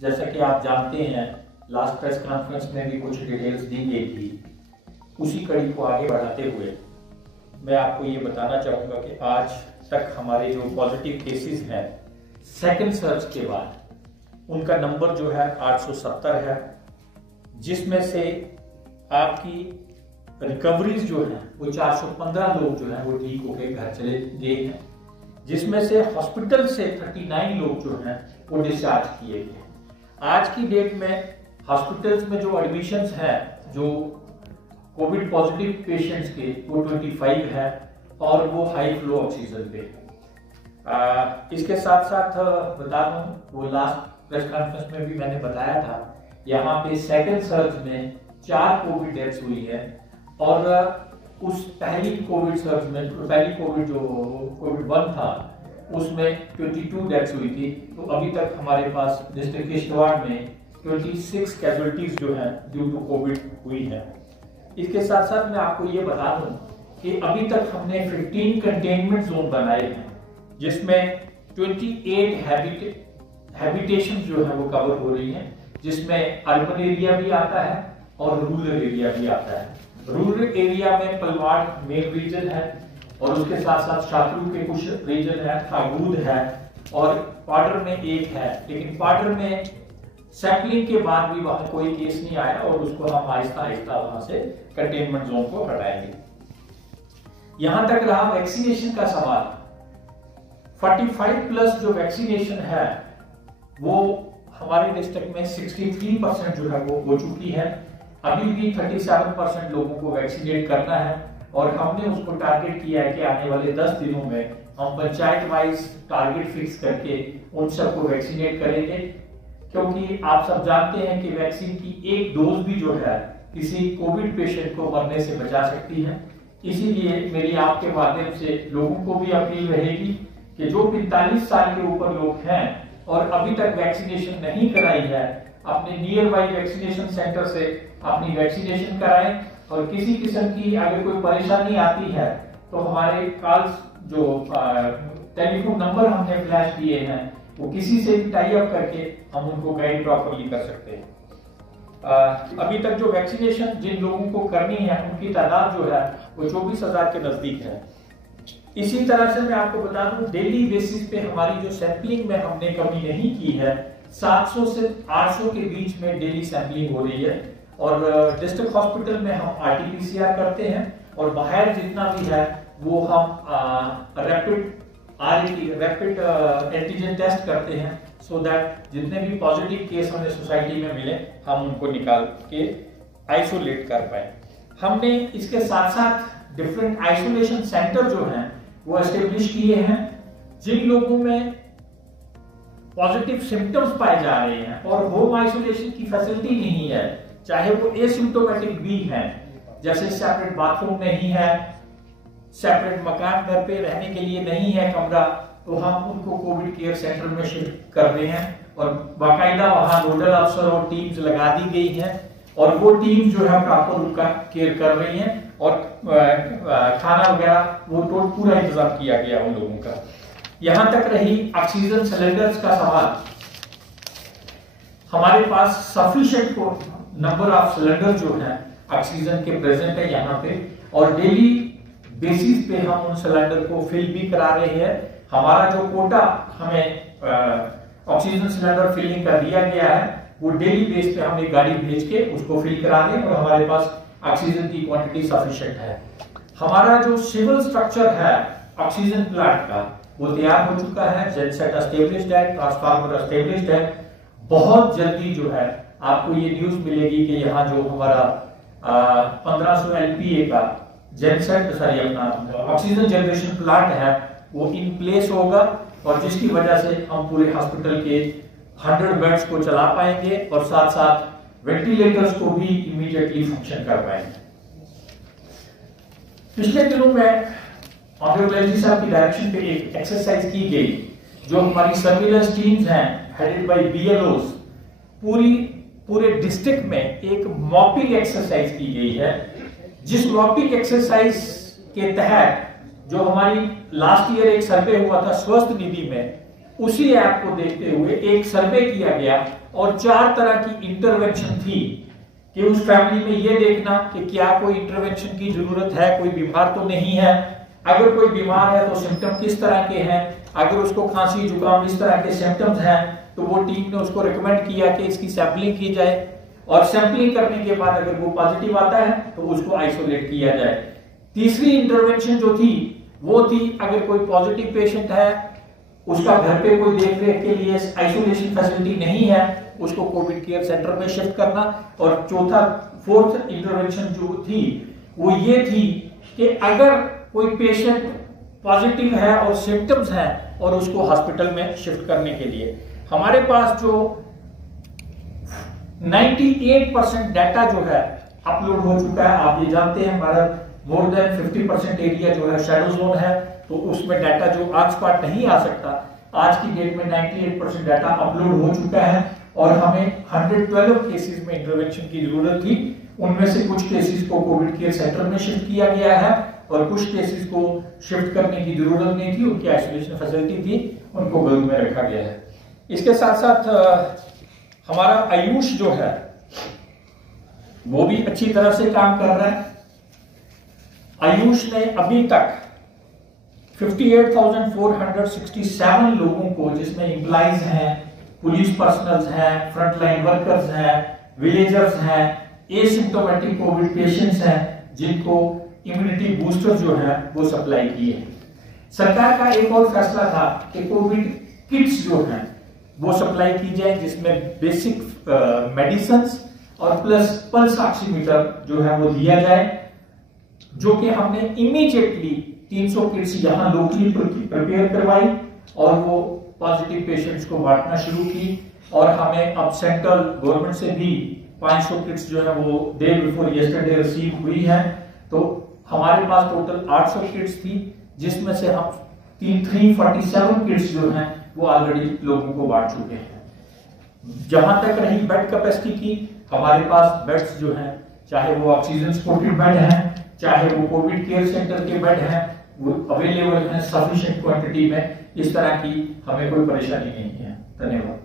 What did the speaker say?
जैसा कि आप जानते हैं लास्ट प्रेस कॉन्फ्रेंस में भी कुछ डिटेल्स दी गई थी, उसी कड़ी को आगे बढ़ाते हुए मैं आपको ये बताना चाहूँगा कि आज तक हमारे जो पॉजिटिव केसेस हैं सेकेंड सर्ज के बाद उनका नंबर जो है 870 है, जिसमें से आपकी रिकवरीज जो है वो 415 लोग जो है वो ठीक होकर घर चले गए हैं, जिसमें से हॉस्पिटल से 39 लोग जो हैं वो डिस्चार्ज किए गए। आज की डेट में हॉस्पिटल्स में जो एडमिशंस हैं जो कोविड पॉजिटिव पेशेंट्स के वो 25 है और वो हाई फ्लो ऑक्सीजन पे है। इसके साथ साथ बता दूं, वो लास्ट प्रेस कॉन्फ्रेंस में भी मैंने बताया था, यहाँ पे सेकेंड सर्ज में 4 कोविड डेथ्स हुई है और उस पहली कोविड सर्ज में पहली कोविड जो कोविड 1 था उसमें 22 डेथ्स हुई थी। तो अभी तक हमारे पास डिस्ट्रिक्ट किश्तवाड़ में 26 कैजुअलिटीज जो है ड्यू टू कोविड हुई है। इसके साथ साथ मैं आपको ये बता दूं कि अभी तक हमने 15 कंटेनमेंट जोन बनाए हैं, जिसमें 28 हैबिटेशन जो है वो कवर हो रही हैं, जिसमें अर्बन एरिया भी आता है और रूरल एरिया भी आता है। रूरल एरिया में पलवाड़ मेन रीजन है और उसके साथ साथ शात्रु के कुछ रीजन है, थागूद है और पाडर में एक है, लेकिन पाडर में सैंपलिंग के बाद भी वहां कोई केस नहीं आया और उसको हम आहिस्ता आहिस्ता वहां से कंटेनमेंट जोन को हटाएंगे। यहां तक रहा वैक्सीनेशन का सवाल। 45+ जो वैक्सीनेशन है वो हमारे डिस्ट्रिक्ट में 63% जो है वो हो चुकी है। अभी भी 37% लोगों को वैक्सीनेट करना है और हमने उसको टारगेट किया है कि आने वाले 10 दिनों में हम पंचायत वाइज टारगेट फिक्स करके उन सबको वैक्सीनेट करेंगे, क्योंकि आप सब जानते हैं कि वैक्सीन की एक डोज भी जो है किसी कोविड पेशेंट को मरने से बचा सकती है। इसीलिए मेरी आपके माध्यम से लोगों को भी अपील रहेगी कि जो 45 साल के ऊपर लोग हैं और अभी तक वैक्सीनेशन नहीं कराई है, अपने नियर बाई वैक्सीनेशन सेंटर से अपनी वैक्सीनेशन कराएं और किसी किस्म की अगर कोई परेशानी आती है तो हमारे कॉल्स जो टेलीफोन नंबर हमने फ्लैश किए हैं वो किसी से भी टाई अप करके हम उनको गाइड प्रॉपरली कर सकते हैं। अभी तक जो वैक्सीनेशन जिन लोगों को करनी है उनकी तादाद जो है वो 24,000 के नजदीक है। इसी तरह से मैं आपको बता दूं, डेली बेसिस पे हमारी जो सैंपलिंग में हमने कमी नहीं की है, 700 से 800 के बीच में डेली सैंपलिंग हो रही है और डिस्ट्रिक्ट हॉस्पिटल में हम RT-PCR करते हैं और बाहर जितना भी है वो हम रैपिड एंटीजन टेस्ट करते हैं, सो दैट जितने भी पॉजिटिव केस हमें सोसाइटी में मिले हम उनको निकाल के आइसोलेट कर पाए। हमने इसके साथ साथ डिफरेंट आइसोलेशन सेंटर जो हैं वो एस्टेब्लिश किए हैं। जिन लोगों में पॉजिटिव सिम्टम्स पाए जा रहे हैं और होम आइसोलेशन की फैसिलिटी नहीं है, चाहे वो एसिम्प्टोमेटिक भी हैं, जैसे सेपरेट बाथरूम नहीं है, सेपरेट मकान घर पे रहने के लिए नहीं है कमरा, तो हम उनको कोविड केयर सेंटर में शिफ्ट कर रहे हैं और बाकायदा वहां नोडल अफसर और टीम्स लगा दी गई हैं और वो टीम जो है प्रॉपर उनका केयर कर रही हैं और खाना वगैरह वो पूरा इंतजाम किया गया उन लोगों का। यहां तक रही ऑक्सीजन सिलेंडर्स का सवाल, हमारे पास सफिशिएंट नंबर ऑफ सिलेंडर जो है ऑक्सीजन के प्रेजेंट है यहाँ पे और डेली बेसिस पे हम उन सिलेंडर को फिल भी करा रहे हैं। हमारा जो कोटा हमें ऑक्सीजन सिलेंडर फिलिंग का दिया गया है वो डेली बेस पे हम एक गाड़ी भेज के उसको फिल करा रहे हैं और हमारे पास ऑक्सीजन की क्वांटिटी सफिशिएंट है। हमारा जो सिविल स्ट्रक्चर है ऑक्सीजन प्लांट का वो तैयार हो चुका है, जेनसेट एस्टेब्लिश्ड है, ट्रांसफार्मर एस्टेब्लिश्ड है। बहुत जल्दी जो है आपको ये न्यूज मिलेगी कि यहाँ जो हमारा 1500 LPA का जेनसेट अपना ऑक्सीजन जनरेशन प्लांट है वो इन प्लेस होगा और जिसकी वजह से हम पूरे हॉस्पिटल के 100 बेड्स को चला पाएंगे और साथ साथ वेंटिलेटर्स को भी इमीडिएटली फंक्शन कर पाएंगे। पिछले दिनों में ऑनरेबल एलजी साहब की डायरेक्शन पे एक एक्सरसाइज की गई, जो हमारी सर्विलेंस टीम्स हैं हेडेड बाय BLOs, पूरे डिस्ट्रिक्ट में एक मॉपिंग एक्सरसाइज की गई है, जिस मॉपिंग एक्सरसाइज के तहत जो हमारी लास्ट ईयर एक सर्वे हुआ था स्वस्थ निधि में, उसी ऐप को देखते हुए एक सर्वे किया गया और 4 तरह की इंटरवेंशन थी कि उस फैमिली में ये देखना कि क्या कोई इंटरवेंशन की जरूरत है, कोई बीमार तो नहीं है, अगर कोई बीमार है तो सिम्टम किस तरह के हैं, अगर उसको खांसी जुकाम इस तरह के सिम्टम्स हैं तो वो टीम ने उसको रिकमेंड किया कि इसकी सैंपलिंग की जाए और सैंपलिंग करने के बाद अगर वो पॉजिटिव आता है तो उसको आइसोलेट किया जाए। तीसरी इंटरवेंशन जो थी वो थी अगर कोई पॉजिटिव पेशेंट है, उसका घर पे कोई देख-रेख के लिए आइसोलेशन फैसिलिटी नहीं है, उसको कोविड केयर सेंटर में शिफ्ट करना। और फोर्थ इंटरवेंशन जो थी वो ये थी कि अगर कोई पेशेंट पॉजिटिव है और सिम्टम्स हैं और उसको हॉस्पिटल में शिफ्ट करने के लिए हमारे पास जो 98% डाटा जो है अपलोड हो चुका है। आप ये जानते हैं हमारा मोर देन 50% एरिया जो है शैडो जोन है, तो उसमें डाटा जो आज स्पॉट नहीं आ सकता, आज की डेट में 98% डाटा अपलोड हो चुका है और हमें 112 केसेस में इंटरवेंशन की जरूरत थी। उनमें से कुछ केसेस को कोविड केयर सेंटर में शिफ्ट किया गया है और कुछ केसेस को शिफ्ट करने की जरूरत नहीं थी, उनकी आइसोलेशन फैसिलिटी थी, उनको घर में रखा गया है। इसके साथ साथ हमारा आयुष जो है वो भी अच्छी तरह से काम कर रहा है। आयुष ने अभी तक 58,467 लोगों को, जिसमें एम्प्लॉइज हैं, पुलिस पर्सनल्स हैं, फ्रंटलाइन वर्कर्स हैं, विलेजर्स हैं, एसिम्प्टोमेटिक कोविड पेशेंट्स हैं, जिनको इम्यूनिटी बूस्टर जो है वो सप्लाई किए। सरकार का एक और फैसला था कि कोविड किट्स जो हैं वो सप्लाई की जाए, जिसमें बेसिक मेडिसिन्स और प्लस पल्स ऑक्सीमीटर जो है वो दिया जाए, जो कि हमने इमीडिएटली 300 किट्स यहाँ लोकली प्रिपेयर करवाई और वो पॉजिटिव पेशेंट्स को बांटना शुरू की। और हमें अब सेंट्रल गवर्नमेंट से भी 500 किट्स जो है वो डे बिफोर यस्टरडे रिसीव हुई है। तो हमारे पास टोटल 800 किट्स थी, जिसमें से हम 347 किट्स जो हैं वो ऑलरेडी लोगों को बांट चुके हैं। जहां तक रही बेड कैपेसिटी की, हमारे पास बेड्स जो हैं, चाहे वो ऑक्सीजन सपोर्टेड बेड हैं, चाहे वो कोविड केयर सेंटर के बेड हैं, वो अवेलेबल हैं सफिशिएंट क्वांटिटी में। इस तरह की हमें कोई परेशानी नहीं है। धन्यवाद।